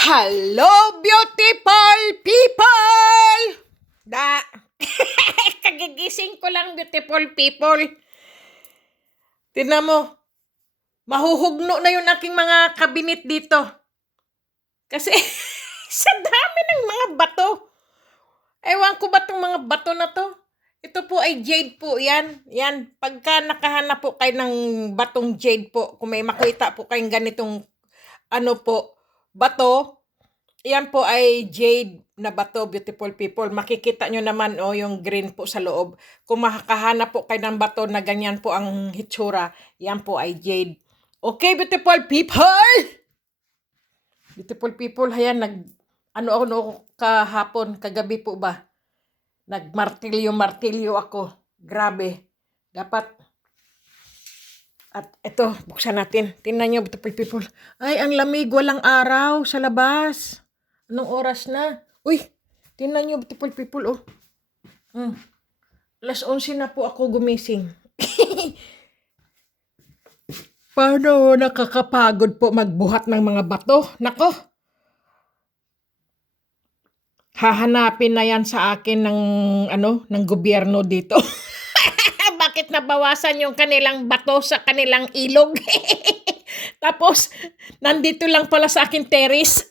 Hello, beautiful people! Kagigising ko lang, beautiful people. Tingnan mo, mahuhugno na yung aking mga kabinet dito. Kasi sa dami ng mga bato. Ewan ko ba itong mga bato na to? Ito po ay jade po, yan. Yan, pagka nakahanap po kayo ng batong jade po, kung may makita po kayong ganitong bato, yan po ay jade na bato, beautiful people. Makikita nyo naman yung green po sa loob. Kung makakahanap po kayo ng bato na ganyan po ang hitsura, yan po ay jade. Okay, beautiful people! Beautiful people, ayan, kagabi po ba? Nagmartilyo ako. Grabe. Dapat. At ito, buksan natin. Tingnan nyo, beautiful people. Ay, ang lamig, walang araw sa labas. Anong oras na? Uy, tingnan nyo, beautiful people, oh. Alas 11 na po ako gumising. Paano nakakapagod po magbuhat ng mga bato? Nako. Hahanapin na yan sa akin ng gobyerno dito. Bakit nabawasan yung kanilang bato sa kanilang ilog? Tapos, nandito lang pala sa akin terrace.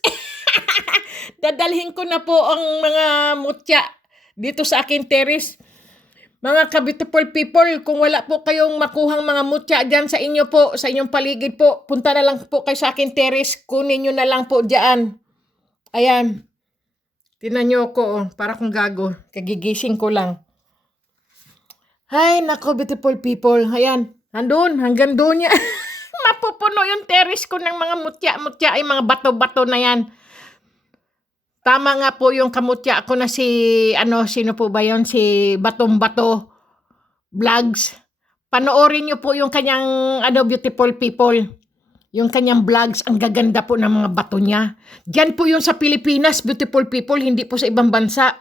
Dadalhin ko na po ang mga mutya dito sa akin terrace. Mga ka-beautiful people, kung wala po kayong makuhang mga mutya dyan sa inyo po, sa inyong paligid po, punta na lang po kayo sa akin terrace, kunin nyo na lang po dyan. Ayan. Tinan nyo ako, para kong gago. Kagigising ko lang. Ay, nako, beautiful people. Ayan, nandun, hanggang doon niya. Mapupuno yung terrace ko ng mga mutya, ay mga bato-bato na yan. Tama nga po yung kamutya ko na sino po ba yun? Si Batong-Bato Vlogs. Panoorin nyo po yung kanyang, beautiful people. Yung kanyang vlogs, ang gaganda po ng mga bato niya. Diyan po yun sa Pilipinas, beautiful people, hindi po sa ibang bansa.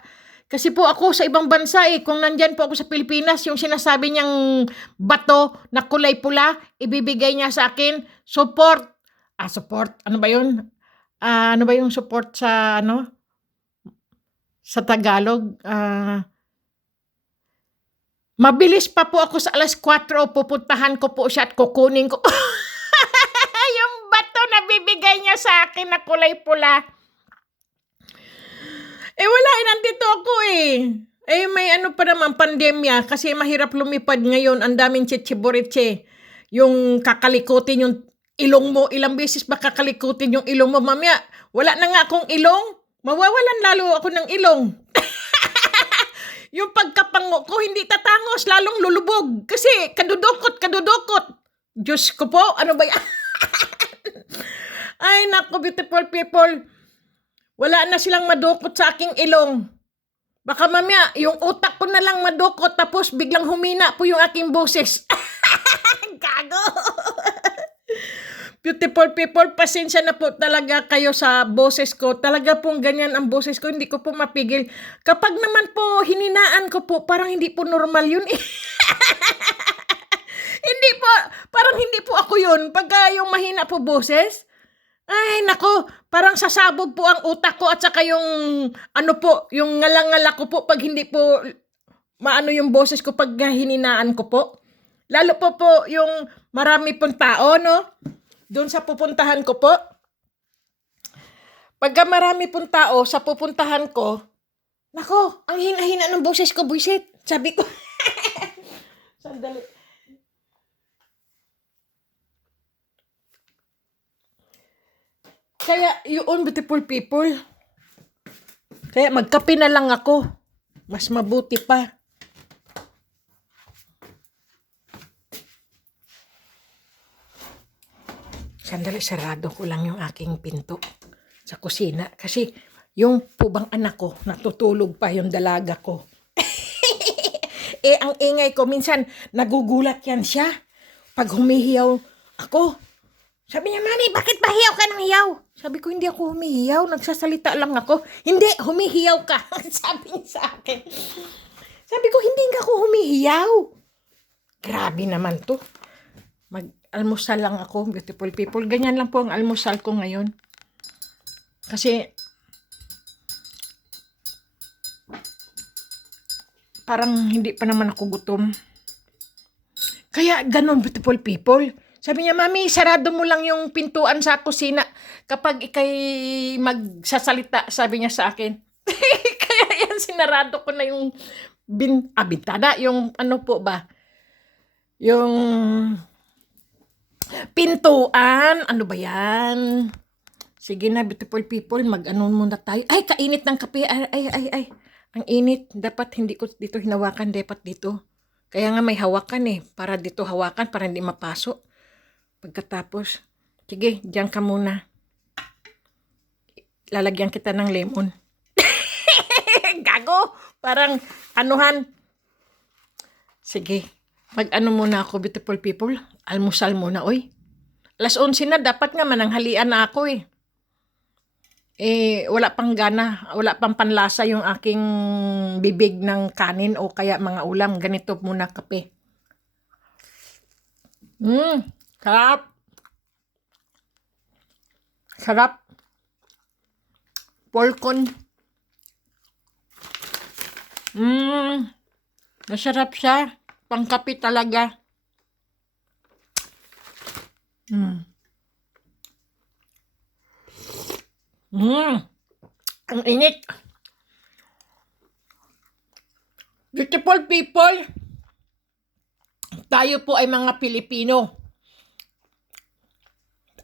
Kasi po ako sa ibang bansa kung nandyan po ako sa Pilipinas, yung sinasabi niyang bato na kulay pula, ibibigay niya sa akin, support. Support, ano ba yun? Ano ba yung support sa, sa Tagalog? Mabilis pa po ako sa alas 4, pupuntahan ko po siya at kukunin ko. Yung bato na bibigay niya sa akin na kulay pula. Wala, nandito ako may pa naman, pandemya, kasi mahirap lumipad ngayon, ang daming chichiboritse. Yung kakalikutin yung ilong mo, ilang beses ba kakalikutin yung ilong mo, mamaya, wala na nga akong ilong, mawawalan lalo ako ng ilong. Yung pagkapango ko, hindi tatangos, lalong lulubog, kasi kadudukot. Diyos ko po, ano ba yan? Ay, naku, beautiful people. Wala na silang madukot sa aking ilong. Baka mamaya, yung utak ko na lang madukot, tapos biglang humina po yung aking boses. Gago! Beautiful people, pasensya na po talaga kayo sa boses ko. Talaga pong ganyan ang boses ko, hindi ko po mapigil. Kapag naman po hininaan ko po, parang hindi po normal yun Hindi po, parang hindi po ako yun. Pagka yung mahina po boses, ay nako, parang sasabog po ang utak ko at saka yung yung ngalangala ko po pag hindi po maano yung boses ko pag hininaan ko po. Lalo po yung marami pong tao, doon sa pupuntahan ko po. Pagka marami pong tao sa pupuntahan ko, nako, ang hina-hina ng boses ko, buisit. Sabi ko, sandali. Kaya yun, beautiful people. Kaya magkape na lang ako. Mas mabuti pa. Sandali, sarado ko lang yung aking pinto sa kusina. Kasi yung pubang anak ko, natutulog pa yung dalaga ko. Ang ingay ko, minsan nagugulat yan siya. Pag humihiyaw ako, sabi niya, Mami, bakit ba hiyaw ka ng hiyaw? Sabi ko, hindi ako humihiyaw. Nagsasalita lang ako. Hindi, humihiyaw ka. Sabi niya sa akin. Sabi ko, hindi nga ako humihiyaw. Grabe naman to. Mag-almusal lang ako, beautiful people. Ganyan lang po ang almusal ko ngayon. Kasi parang hindi pa naman ako gutom. Kaya ganun, beautiful people. Sabi niya, Mami, sarado mo lang yung pintuan sa kusina kapag ikay magsasalita, sabi niya sa akin. Kaya yan, sinarado ko na yung bintana, yung ano po ba? Yung pintuan, ano ba yan? Sige na, beautiful people, mag-anon muna tayo. Ay, kainit ng kape. Ay. Ang init. Dapat hindi ko dito hinawakan, dapat dito. Kaya nga may hawakan eh. Para dito hawakan, para hindi mapasok. Pagkatapos, sige, diyan ka muna. Lalagyan kita ng lemon. Gago! Parang anuhan. Sige, mag-ano muna ako, beautiful people. Almusal muna, oy. 11:00 na, dapat nga mananghalian na ako eh. Wala pang gana, wala pang panlasa yung aking bibig ng kanin o kaya mga ulam. Ganito muna kape. Sarap. Sarap. Polkon. Masarap siya. Pangkape talaga. Ang init. Beautiful people, tayo po ay mga Pilipino.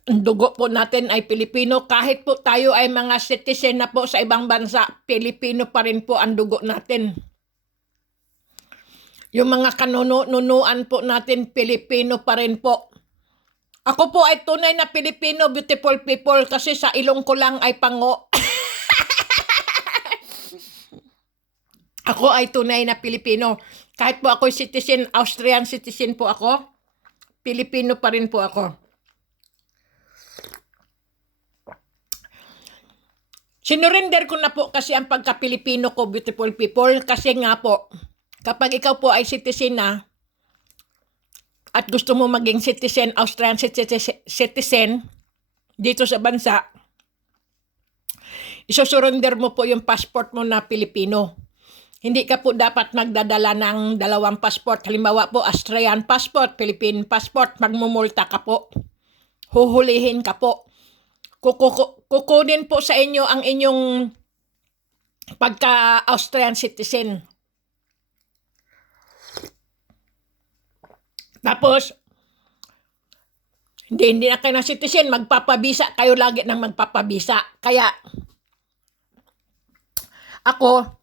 Ang dugo po natin ay Pilipino. Kahit po tayo ay mga citizen na po sa ibang bansa, Pilipino pa rin po ang dugo natin. Yung mga kanunuan po natin, Pilipino pa rin po. Ako po ay tunay na Pilipino, beautiful people, kasi sa ilong ko lang ay pango. Ako ay tunay na Pilipino. Kahit po ako'y citizen, Austrian citizen po ako, Pilipino pa rin po ako. Sinurrender ko na po kasi ang pagka-Pilipino ko, beautiful people, kasi nga po, kapag ikaw po ay citizen na, at gusto mo maging citizen, Austrian citizen, dito sa bansa, isusurrender mo po yung passport mo na Pilipino. Hindi ka po dapat magdadala ng 2 passport. Halimbawa po, Austrian passport, Philippine passport, magmumulta ka po. Huhulihin ka po. Kukunin po sa inyo ang inyong pagka-Austrian citizen. Tapos, hindi na kayo na citizen, magpapabisa. Kayo lagi nang magpapabisa. Kaya, ako,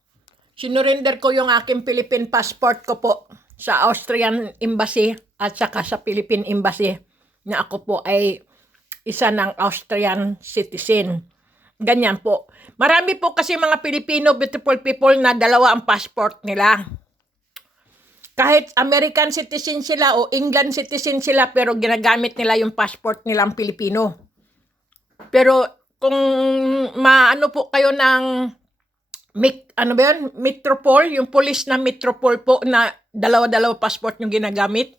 sinurrender ko yung aking Philippine passport ko po sa Austrian Embassy at saka sa Philippine Embassy na ako po ay isa ng Austrian citizen. Ganyan po. Marami po kasi mga Pilipino, beautiful people, na 2 ang passport nila. Kahit American citizen sila o England citizen sila, pero ginagamit nila yung passport nilang Pilipino. Pero kung maano po kayo ng Metropol, yung police na Metropol po na 2 passport yung ginagamit,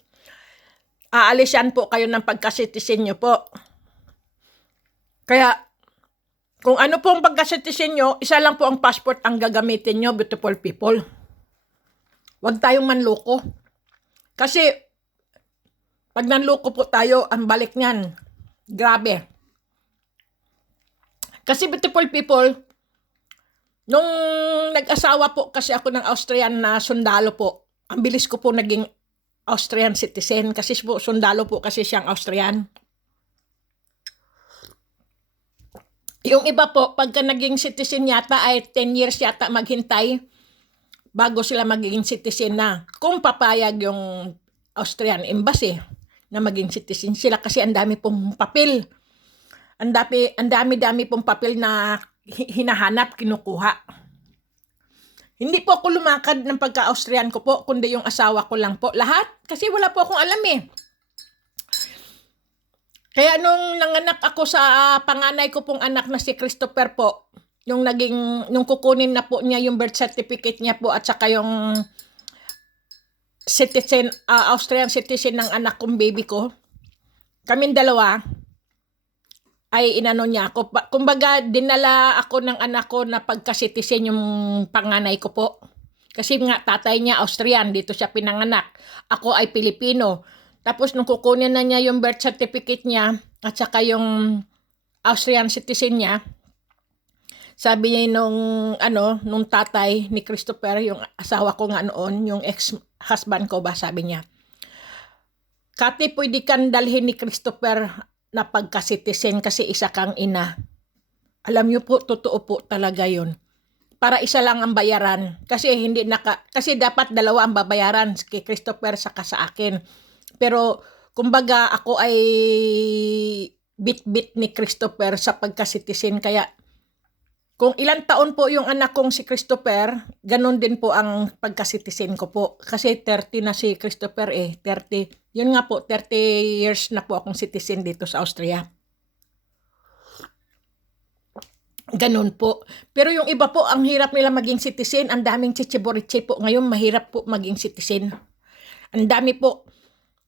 aalisan po kayo ng pagka-citizen nyo po. Kaya, kung ano po ang pagka-citizen nyo, isa lang po ang passport ang gagamitin nyo, beautiful people. Huwag tayong manloko. Kasi, pag nanloko po tayo, ang balik niyan, grabe. Kasi beautiful people, nung nag-asawa po kasi ako ng Austrian na sundalo po, ang bilis ko po naging Austrian citizen kasi po sundalo po kasi siyang Austrian. Yung iba po, pagka naging citizen yata ay 10 years yata maghintay bago sila magiging citizen na. Kung papayag yung Austrian Embassy na maging citizen sila kasi ang dami pong papel. Ang dami pong papel na hinahanap, kinukuha. Hindi po ako lumakad ng pagka-Austrian ko po, kundi yung asawa ko lang po. Lahat, kasi wala po akong alam eh. Kaya nung nanganak ako sa panganay ko pong anak na si Christopher po, nung kukunin na po niya yung birth certificate niya po at saka yung citizen, Austrian citizen ng anak kong baby ko, kaming 2, ay inano niya ako. Kumbaga, dinala ako ng anak ko na pagka-citizen yung panganay ko po. Kasi nga, tatay niya Austrian, dito siya pinanganak. Ako ay Pilipino. Tapos nung kukunin na niya yung birth certificate niya, at saka yung Austrian citizen niya, sabi niya nung tatay ni Christopher, yung asawa ko nga noon, yung ex-husband ko ba, sabi niya, Kati, pwede kang dalhin ni Christopher na pagka-citizen kasi isa kang ina. Alam niyo po, totoo po talaga yun. Para isa lang ang bayaran. Kasi kasi dapat dalawa ang babayaran kay Christopher saka sa akin. Pero kumbaga ako ay bit-bit ni Christopher sa pagka-citizen, kaya kung ilang taon po yung anak kong si Christopher, ganun din po ang pagka-citizen ko po. Kasi 30 na si Christopher 30. Yun nga po, 30 years na po akong citizen dito sa Austria. Ganun po. Pero yung iba po, ang hirap nila maging citizen. Ang daming chichiboriche po. Ngayon, mahirap po maging citizen. Ang dami po.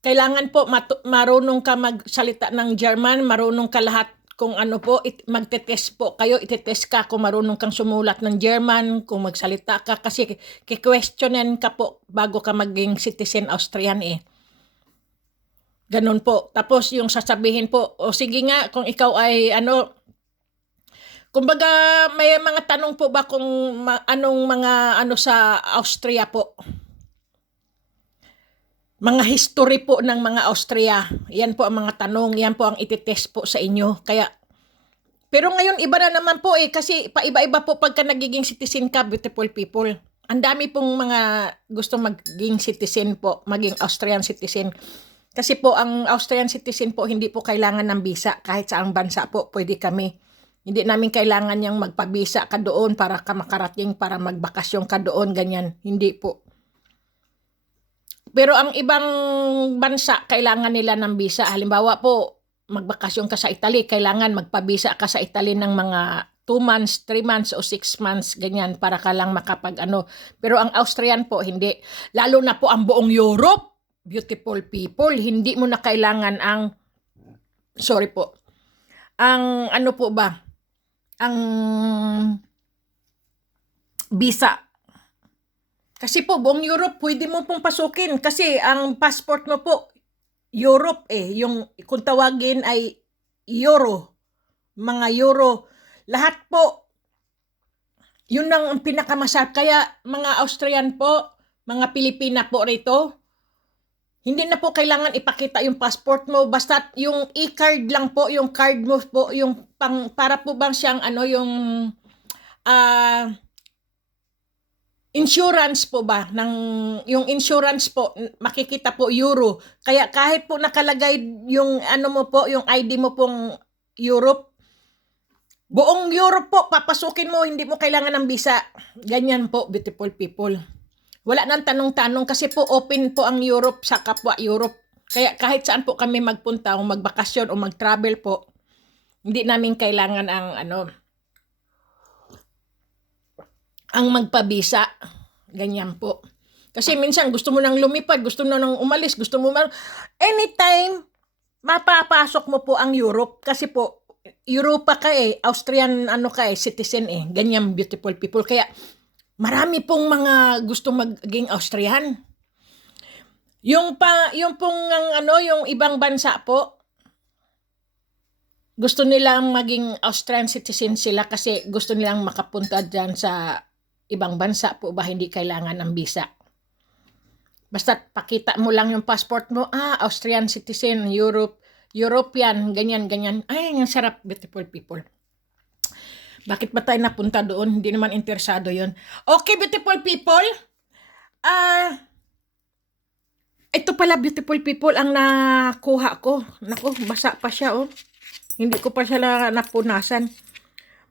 Kailangan po marunong ka magsalita ng German, marunong ka lahat kung ano po, magte-test po kayo, ite-test ka kung marunong kang sumulat ng German, kung magsalita ka, kasi ki-questionan ka po bago ka maging citizen Austrian Ganun po. Tapos yung sasabihin po, o sige nga, kung ikaw ay kumbaga may mga tanong po ba kung anong mga sa Austria po? Mga history po ng mga Austria. Yan po ang mga tanong, yan po ang iti-test po sa inyo. Pero ngayon iba na naman po kasi paiba-iba po pagka nagiging citizen ka, beautiful people. Ang dami pong mga gustong maging citizen po, maging Austrian citizen. Kasi po ang Austrian citizen po hindi po kailangan ng visa. Kahit saang bansa po pwede kami. Hindi namin kailangan yung magpabisa ka doon para ka makarating, para magbakasyon ka doon, ganyan. Hindi po. Pero ang ibang bansa, kailangan nila ng visa. Halimbawa po, magbakasyon ka sa Italy, kailangan magpabisa ka sa Italy ng mga 2 months, 3 months o 6 months, ganyan, para ka lang Pero ang Austrian po, hindi. Lalo na po ang buong Europe, beautiful people, hindi mo na kailangan ang visa. Kasi po, buong Europe, pwede mo pong pasukin. Kasi ang passport mo po, Europe Yung kung tawagin ay Euro. Mga Euro. Lahat po, yun ang pinakamasarap. Kaya mga Austrian po, mga Pilipina po rito, hindi na po kailangan ipakita yung passport mo. Basta yung e-card lang po, yung card mo po, yung para po bang siyang insurance po ba yung insurance po makikita po euro, kaya kahit po nakalagay yung mo po, yung ID mo pong Europe, buong Europe po papasukin mo, hindi mo kailangan ng visa. Ganyan po, beautiful people. Wala nang tanong-tanong kasi po open po ang Europe sa kapwa Europe, kaya kahit saan po kami magpunta o magbakasyon o mag-travel po, hindi namin kailangan ang magpabisa. Ganyan po. Kasi minsan gusto mo nang lumipad, gusto mo nang umalis, gusto mo anytime mapapasok mo po ang Europe. Kasi po, Europa ka Austrian citizen Ganyan, beautiful people. Kaya marami pong mga gusto maging Austrian. Yung pong yung ibang bansa po, gusto nilang maging Austrian citizen sila kasi gusto nilang makapunta dyan sa ibang bansa po ba, hindi kailangan ng visa. Basta pakita mo lang yung passport mo, Austrian citizen, European, ganyan. Ay, ang sarap, beautiful people. Bakit ba tayo napunta doon? Hindi naman interesado yon. Okay, beautiful people. Ito pala, beautiful people, ang nakuha ko. Naku, basa pa siya Hindi ko pa siya napunasan.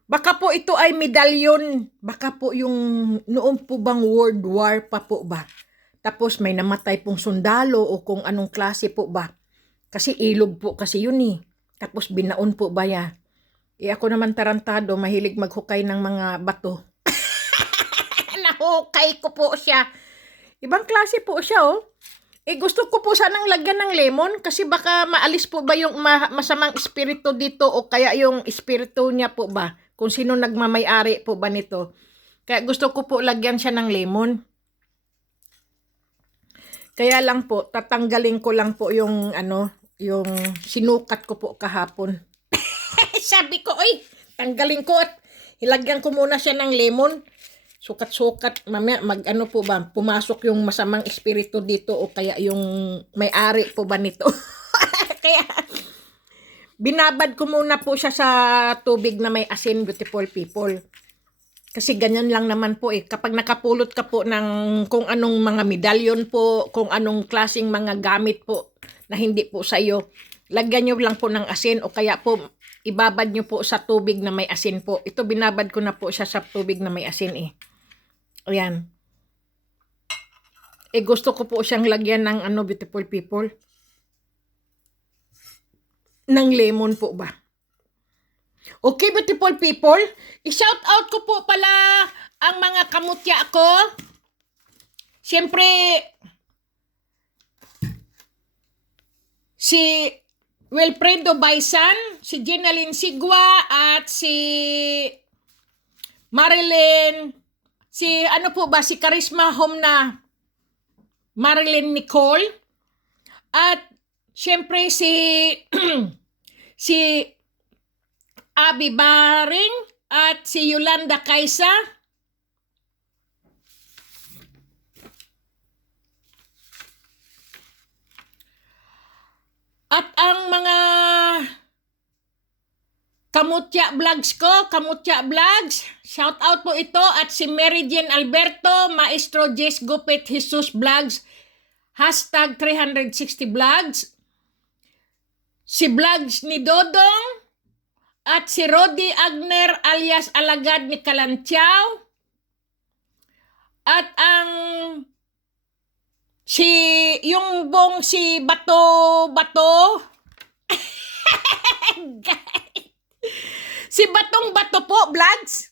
Baka po ito ay medalyon. Baka po yung noon po bang World War pa po ba? Tapos may namatay pong sundalo o kung anong klase po ba? Kasi ilog po kasi yun Tapos binaon po ba yan? Ako naman tarantado, mahilig maghukay ng mga bato. Nahukay ko po siya. Ibang klase po siya Gusto ko po sanang lagyan ng lemon kasi baka maalis po ba yung masamang espiritu dito o kaya yung espiritu niya po ba? Kung sino nagmamay-ari po ba nito. Kaya gusto ko po lagyan siya ng lemon. Kaya lang po, tatanggalin ko lang po yung yung sinukat ko po kahapon. Sabi ko, oy, tanggalin ko at ilagyan ko muna siya ng lemon. Sukat-sukat, mamaya po ba, pumasok yung masamang espiritu dito o kaya yung may-ari po ba nito. Kaya, binabad ko muna po siya sa tubig na may asin, beautiful people. Kasi ganyan lang naman po kapag nakapulot ka po ng kung anong mga medalyon po, kung anong klaseng mga gamit po na hindi po sa iyo, lagyan nyo lang po ng asin o kaya po ibabad nyo po sa tubig na may asin po. Ito binabad ko na po siya sa tubig na may asin Ayan. Gusto ko po siyang lagyan ng beautiful people. Ng lemon po ba? Okay, beautiful people. I-shout out ko po pala ang mga kamutya ko. Siyempre, si Wilfredo Baisan, si Jenaline Sigwa, at si Marilyn, si si Charisma Home na Marilyn Nicole, at siyempre si si Abby Baring at si Yolanda Kaisa. At ang mga Kamutya Vlogs ko, Kamutya Vlogs, shout out po ito, at si Mary Jane Alberto, Maestro Jess Gupit Jesus Vlogs, hashtag 360 Vlogs, si Vlogs ni Dodong, at si Rodi Agner alias Alagad ni Kalantiaw, at ang yung bong si Bato si Batong Bato po vlogs.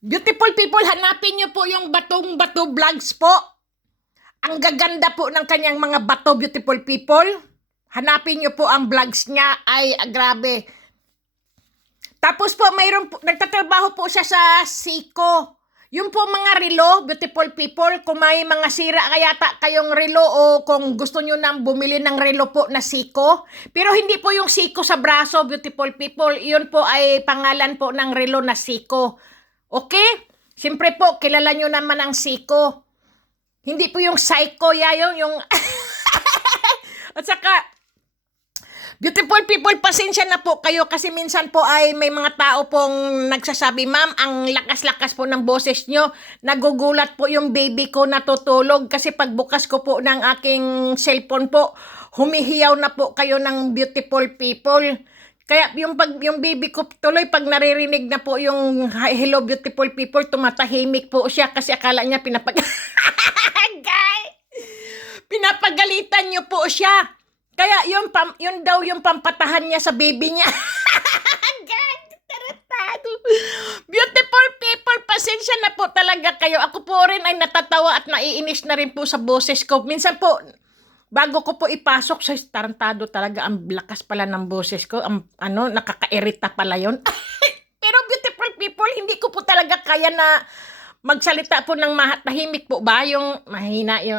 Beautiful people, hanapin nyo po yung Batong Bato vlogs po. Ang gaganda po ng kanyang mga bato, beautiful people. Hanapin nyo po ang vlogs niya. Ay, grabe. Tapos po, nagtatrabaho po siya sa Seiko. Yung po mga relo, beautiful people, kung may mga sira kayata kayong relo o kung gusto nyo nang bumili ng relo po na Seiko. Pero hindi po yung Seiko sa braso, beautiful people. Yun po ay pangalan po ng relo na Seiko. Okay? Siyempre po, kilala nyo naman ang Seiko. Hindi po yung Psycho, yung at saka, beautiful people, pasensya na po kayo kasi minsan po ay may mga tao pong nagsasabi, ma'am, ang lakas-lakas po ng boses nyo. Nagugulat po yung baby ko natutulog kasi pagbukas ko po ng aking cellphone po, humihiyaw na po kayo ng beautiful people. Kaya yung baby ko tuloy pag naririnig na po yung hello beautiful people, tumatahimik po siya kasi akala niya pinapagalitan niyo po siya. Kaya yun daw yung pampatahan niya sa baby niya. Beautiful people, pasensya na po talaga kayo. Ako po rin ay natatawa at naiinis na rin po sa boses ko. Minsan po, bago ko po ipasok, sa tarantado talaga, ang lakas pala ng boses ko. Nakakairita pala yun. Pero beautiful people, hindi ko po talaga kaya na magsalita po ng tahimik po ba, yung mahina yung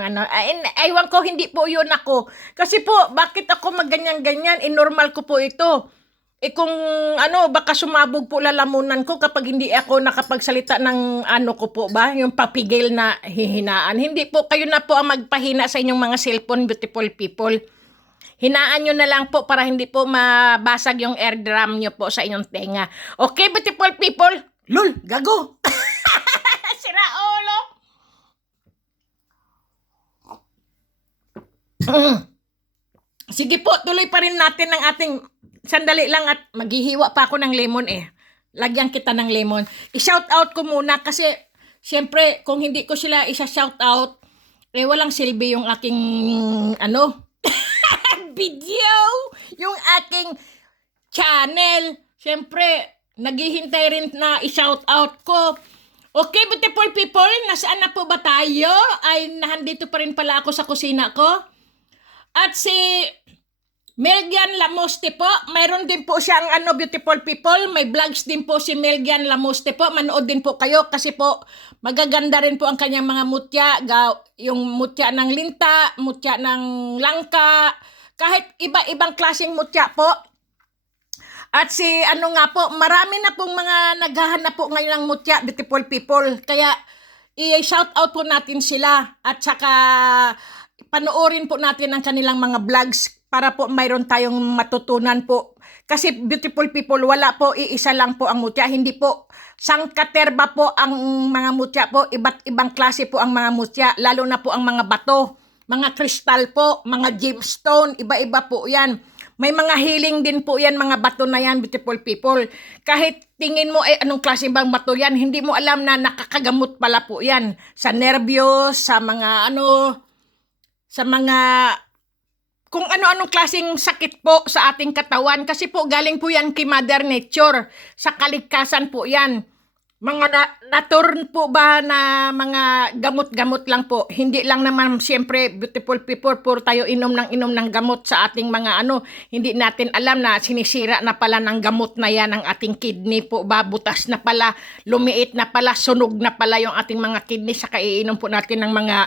aywan ko, hindi po yun ako. Kasi po, bakit ako magganyan-ganyan? Normal ko po ito. Kung baka sumabog po lalamunan ko kapag hindi ako nakapagsalita ng ko po ba, yung papigil na hihinaan. Hindi po, kayo na po ang magpahina sa inyong mga cellphone, beautiful people. Hinaan nyo na lang po para hindi po mabasag yung air drum nyo po sa inyong tenga. Okay, beautiful people? Lul, gago! Sira ulo. Sige po, tuloy pa rin natin ang ating sandali lang at maghihiwa pa ako ng lemon Lagyan kita ng lemon. I-shout out ko muna kasi siyempre kung hindi ko sila isa-shout out, walang silbi yung aking video, yung aking channel. Siyempre, naghihintay rin na i-shout out ko. Okay, beautiful people, nasaan na po ba tayo? Ay, nandito pa rin pala ako sa kusina ko. At si Melgian Lamoste po, mayroon din po siyang beautiful people, may vlogs din po si Melgian Lamoste po, manood din po kayo kasi po magaganda rin po ang kanyang mga mutya, yung mutya ng linta, mutya ng langka, kahit iba-ibang klaseng mutya po. At si nga po, marami na pong mga naghahanap po ngayon ng mutya, beautiful people, kaya i-shout out po natin sila at saka panoorin po natin ang kanilang mga vlogs para po mayroon tayong matutunan po. Kasi beautiful people, wala po iisa lang po ang mutya. Hindi po sangkaterba po ang mga mutya po. Iba't ibang klase po ang mga mutya. Lalo na po ang mga bato, mga kristal po, mga gemstone, iba-iba po yan. May mga healing din po yan, mga bato na yan, beautiful people. Kahit tingin mo anong klase bang bato yan, hindi mo alam na nakakagamot pala po yan. Sa nerbiyos, sa mga sa mga kung ano-anong klaseng sakit po sa ating katawan. Kasi po galing po yan kay Mother Nature. Sa kaligtasan po yan. Mga natur po ba na mga gamot-gamot lang po. Hindi lang naman siyempre beautiful people puro tayo inom ng gamot sa ating mga Hindi natin alam na sinisira na pala ng gamot na yan ang ating kidney po ba. Butas na pala, lumiit na pala, sunog na pala yung ating mga kidney. Saka iinom po natin ng mga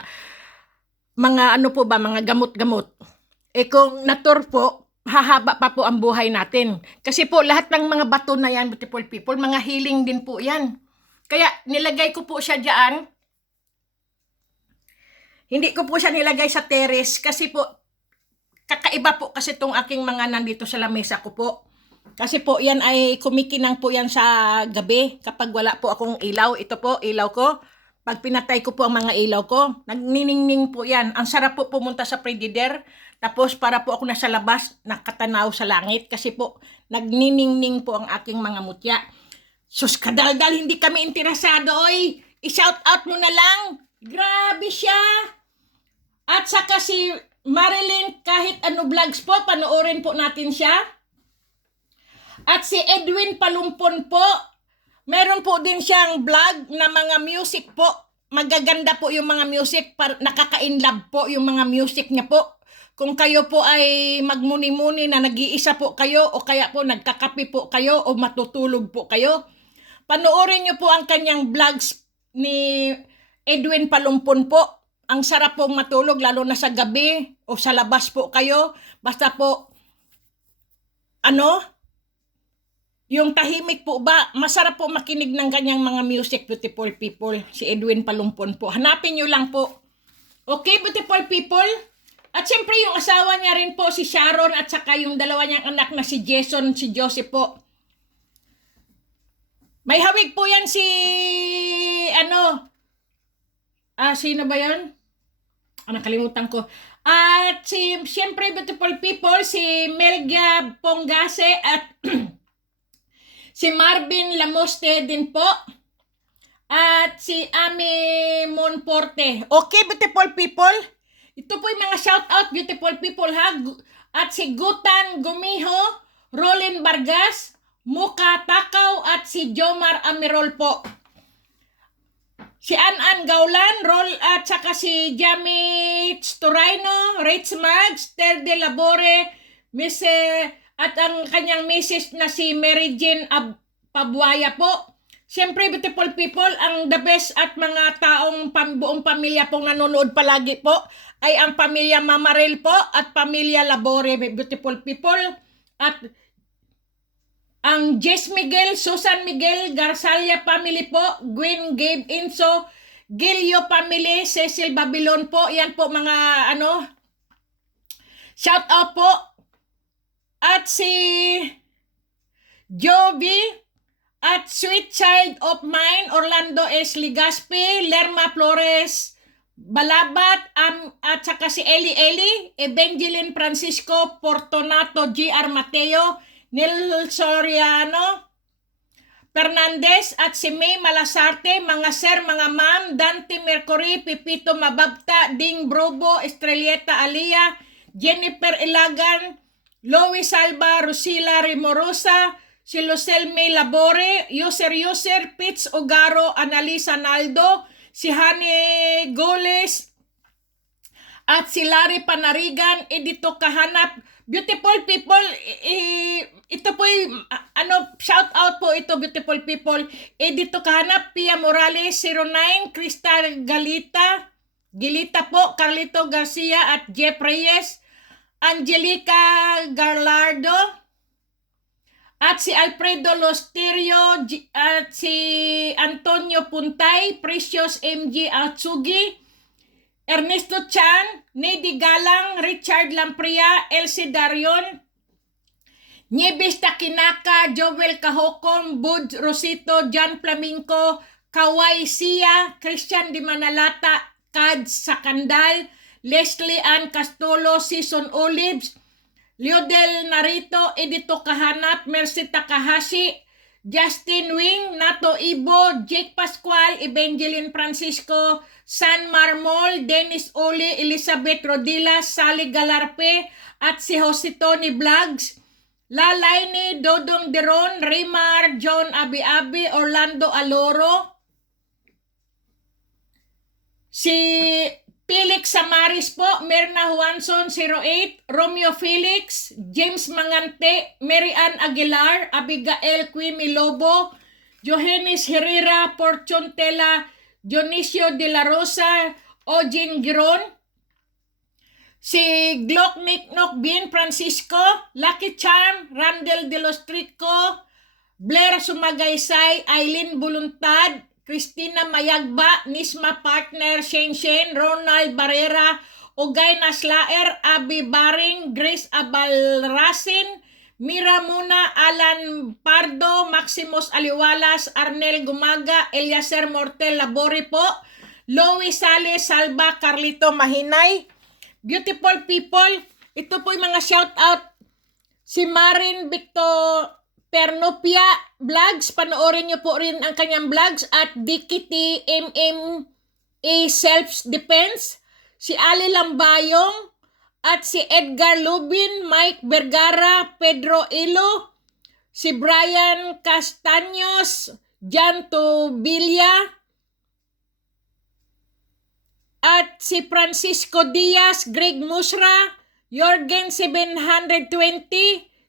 mga gamot-gamot. Kung natur po, hahaba pa po ang buhay natin. Kasi po, lahat ng mga bato na yan, beautiful people, mga healing din po yan. Kaya, nilagay ko po siya dyan. Hindi ko po siya nilagay sa terrace kasi po, kakaiba po kasi itong aking mga nandito sa lamesa ko po. Kasi po, yan ay kumikinang po yan sa gabi kapag wala po akong ilaw. Ito po, ilaw ko. Pag pinatay ko po ang mga ilaw ko, nagniningning po yan. Ang sarap po pumunta sa Predider. Tapos para po ako nasa labas, nakatanaw sa langit. Kasi po, nagniningning po ang aking mga mutya. Sus, kadaldal, hindi kami interesado, oy. I-shout out mo na lang. Grabe siya. At saka si Marilyn, kahit vlogs po, panoorin po natin siya. At si Edwin Palumpon po, meron po din siyang vlog na mga music po. Magaganda po yung mga music. Nakaka-inlove po yung mga music niya po. Kung kayo po ay magmuni-muni na nag-iisa po kayo o kaya po nagkakape po kayo o matutulog po kayo, panoorin niyo po ang kanyang vlogs ni Edwin Palumpon po. Ang sarap pong matulog lalo na sa gabi o sa labas po kayo. Basta po, yung tahimik po ba, masarap po makinig ng kanyang mga music, beautiful people. Si Edwin Palumpon po. Hanapin nyo lang po. Okay, beautiful people? At siyempre yung asawa niya rin po, si Sharon, at saka yung dalawa niyang anak na si Jason, si Joseph po. May hawig po yan si, sino ba yan? Nakalimutan ko. At siyempre beautiful people, si Melgia Pongase at si Marvin Lamoste din po. At si Ami Monforte. Okay, beautiful people? Ito po yung mga shout out, beautiful people ha. At si Gutan Gumiho, Rolin Vargas, Muka Takaw, at si Jomar Amirol po. Si An Gaulan, at saka si Jamie Storino, Rich Mags, Ter de Labore, at ang kanyang misis na si Mary Jane Pabuaya po. Siyempre, beautiful people, ang the best at mga taong buong pamilya pong nanonood palagi po ay ang pamilya Mamarel po at pamilya Labore, beautiful people. At ang Jess Miguel, Susan Miguel, Garsalia family po, Gwen, Gabe, Inso, Gilio family, Cecil Babylon po. Yan po mga shout out po. At si Jovi, at Sweet Child of Mine, Orlando S. Ligaspi, Lerma Flores Balabat, at saka si Eli, Evangeline Francisco Portonato, G.R. Mateo, Nil Soriano Fernandez, at si May Malasarte, mga sir, mga ma'am, Dante Mercury, Pipito Mababta, Ding Brobo, Estrelleta Alia, Jennifer Ilagan, Lois Salva, Rosila Rimorosa, si Lucel May Labore, User Pitts Ogaro, Analisa Naldo, si Hani Goles, at si Larry Panarigan, dito kahanap. Beautiful people, ito po shout out po ito, beautiful people. Dito kahanap, Pia Morales 09, Crystal Gilita po, Carlito Garcia at Jeff Reyes, Angelica Garlardo, at si Alfredo Losterio, at si Antonio Puntay, Precious MG Atsugi, Ernesto Chan, Nedy Galang, Richard Lampria, Elsie Darion, Nieves Takinaka, Joel Cahokom, Bud Rosito, John Flamenco, Kawai Sia, Christian Di Manalata, Kad Sakandal, Leslie Ann Castolo, Season Olives, Leodel Narito, Edito Kahanap, Mercy Takahashi, Justin Wing, Nato Ibo, Jake Pascual, Evangeline Francisco, San Marmol, Dennis Oli, Elizabeth Rodila, Sally Galarpe, at si Jose Tony Vlogs, Lalaini, Dodong Deron, Rimar, John Abi, Orlando Aloro, si Felix Samaris po, Merna Juanson 08, Romeo Felix, James Mangante, Mary Ann Aguilar, Abigail Quimi Lobo, Johannes Herrera, Fortune Tela, Dionisio de la Rosa, Ojin Giron, si Glock Nicknock Bien Francisco, Lucky Charm, Randall de los Trico, Blair Sumagaysay, Aileen Buluntad, Christina Mayagba, Nisma Partner, Shen, Ronald Barrera, Ogay Naslaer, Abi Baring, Grace Abalrasin, Mira Muna, Alan Pardo, Maximus Aliwalas, Arnel Gumaga, Eliaser Mortel Labori po, Lois Sales, Salva, Carlito Mahinay. Beautiful people, ito po yung mga shout out. Si Marin Victor Pernopia Vlogs, panoorin nyo po rin ang kanyang vlogs, at DKT MMA Self Defense, si Ali Lambayong, at si Edgar Lubin, Mike Vergara, Pedro Ilo, si Brian Castaños, Jan Tobilla, at si Francisco Diaz, Greg Musra, Jorgen 720,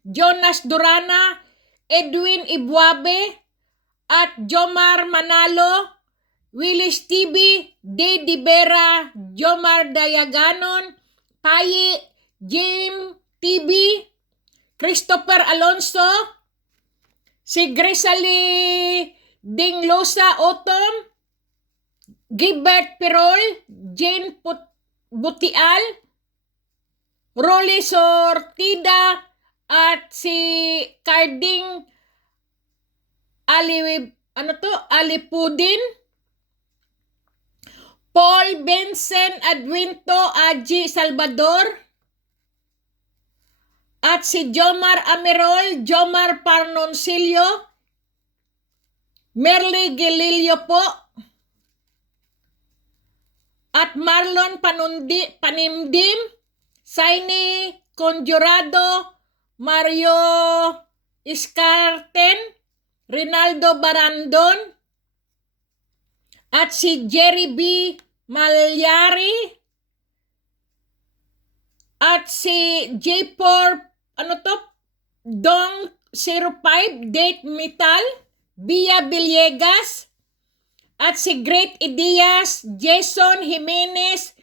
Jonas Durana, Edwin Ibuabe, at Jomar Manalo, Willis TV, Dedi Vera, Jomar Dayaganon, Payi, Jim TV, Christopher Alonso, si Grisali Dinglosa Otom, Gilbert Pirol, Jane Butial, Rolly Sortida, at si Carding Alipudin, Paul Benson Adwinto, Aji Salvador, at si Jomar Amerol, Jomar Parnoncillo, Merly Gililio po, at Marlon Panimdim, Saini Conjurado, Mario Iscarten, Rinaldo Barandon, at si Jerry B. Malyari, at si J4 Dong 05 Date Metal, Bia Villegas, at si Great Ideas, Jason Jimenez,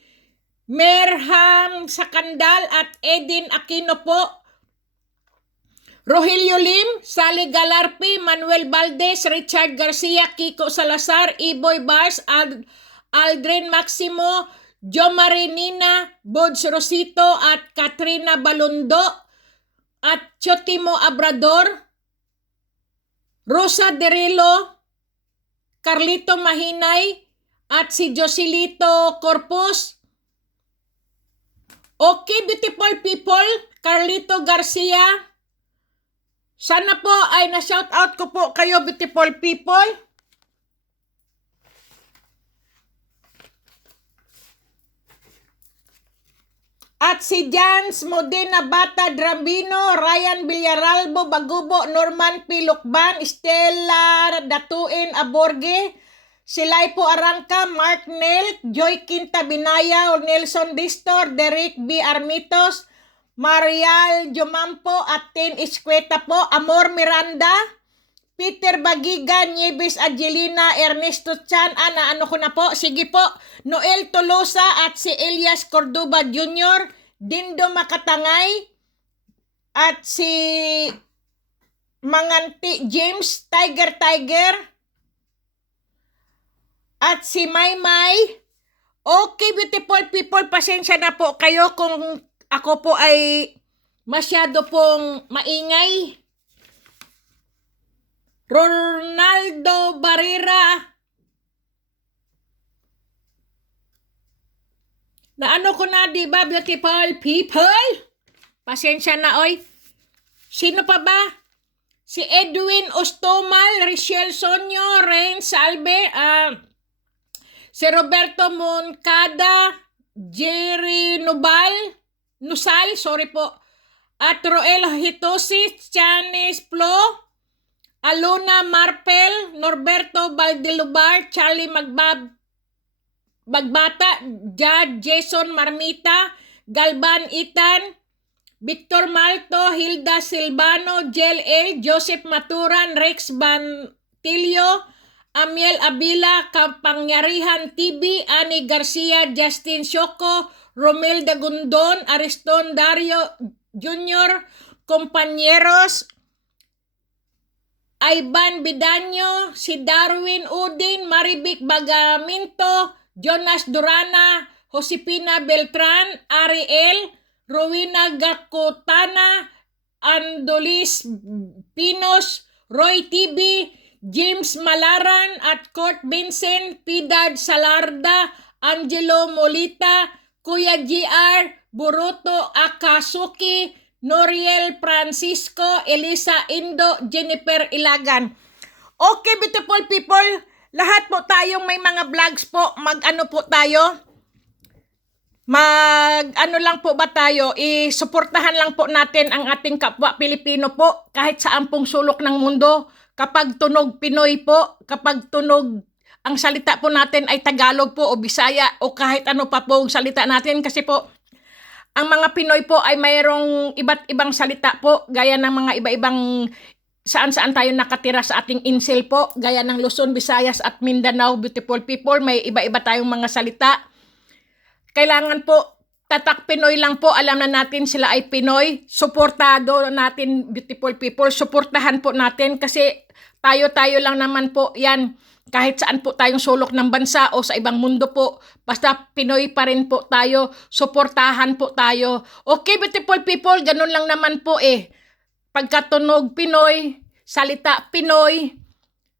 Merham Sakandal, at Edin Aquino po, Rogelio Lim, Sally Galarpi, Manuel Valdez, Richard Garcia, Kiko Salazar, Iboy Bars, Aldrin Maximo, Jo Marinina, Bods Rosito, at Katrina Balondo, at Chotimo Abrador, Rosa Derilo, Carlito Mahinay, at si Joselito Corpus. Okay, beautiful people, Carlito Garcia, sana po ay na-shout out ko po kayo, beautiful people. At si Jans Modena Bata Drambino, Ryan Villaralbo Bagubo, Norman P. Lucban, Stella Datuin Aborge, Silay po Arangka, Mark Nel, Joy Quinta Binaya, Nelson Distor, Derek B. Armitos, Marial Jomampo at Tin Isqueta po, Amor Miranda, Peter Bagiga, Nieves Angelina, Ernesto Chan, ano ko na po, sige po, Noel Tolosa at si Elias Cordoba Jr., Dindo Makatangay, at si Manganti James, Tiger, at si Maymay. Okay, beautiful people, pasensya na po kayo kung ako po ay masyado pong maingay. Ronaldo Barrera, na ano ko na, diba, beautiful people? Pasensya na, oy. Sino pa ba? Si Edwin Ostomal, Richelle Sonyo, Rain Salve, si Roberto Moncada, Jerry Nusal, sorry po, at Roel Hitosi, Chanes Plo, Aluna Marpel, Norberto Valdilubar, Charlie Magbata, Jad Jason Marmita, Galban Itan, Victor Malto, Hilda Silvano, Jel L, Joseph Maturan, Rex Bantilio, Amiel Abila, Kapangyarihan TV, Ani Garcia, Justin Shoko, Romel Dagundon, Ariston Dario Jr., Compañeros, Ivan Bidanyo, si Darwin Udin, Maribik Bagaminto, Jonas Durana, Josepina Beltran, Ariel, Rowena Gakotana, Andolis Pinos, Roy TV, James Malaran at Court Vincent, Pidad Salarda, Angelo Molita, Kuya GR, Buruto Akasuki, Noriel Francisco, Elisa Indo, Jennifer Ilagan. Okay, beautiful people, lahat po tayong may mga vlogs po, mag-ano po tayo, mag-ano lang po ba tayo, isuportahan lang po natin ang ating kapwa Pilipino po, kahit saan pong sulok ng mundo. Kapag tunog Pinoy po, kapag tunog ang salita po natin ay Tagalog po o Bisaya o kahit ano pa po ang salita natin, kasi po ang mga Pinoy po ay mayroong iba't ibang salita po, gaya ng mga iba-ibang saan-saan tayo nakatira sa ating insel po, gaya ng Luzon, Visayas at Mindanao, beautiful people, may iba-iba tayong mga salita. Kailangan po, tatak Pinoy lang po, alam na natin sila ay Pinoy, suportado natin, beautiful people, suportahan po natin kasi tayo-tayo lang naman po yan. Kahit saan po tayong sulok ng bansa o sa ibang mundo po, basta Pinoy pa rin po tayo, suportahan po tayo. Okay, beautiful people, ganun lang naman po eh. Pagkatunog Pinoy, salita Pinoy,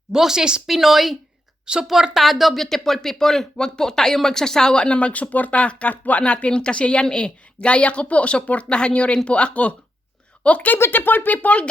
boses Pinoy, suportado, beautiful people. Wag po tayo magsasawa na magsuporta kapwa natin kasi yan eh. Gaya ko po, suportahan nyo rin po ako. Okay, beautiful people,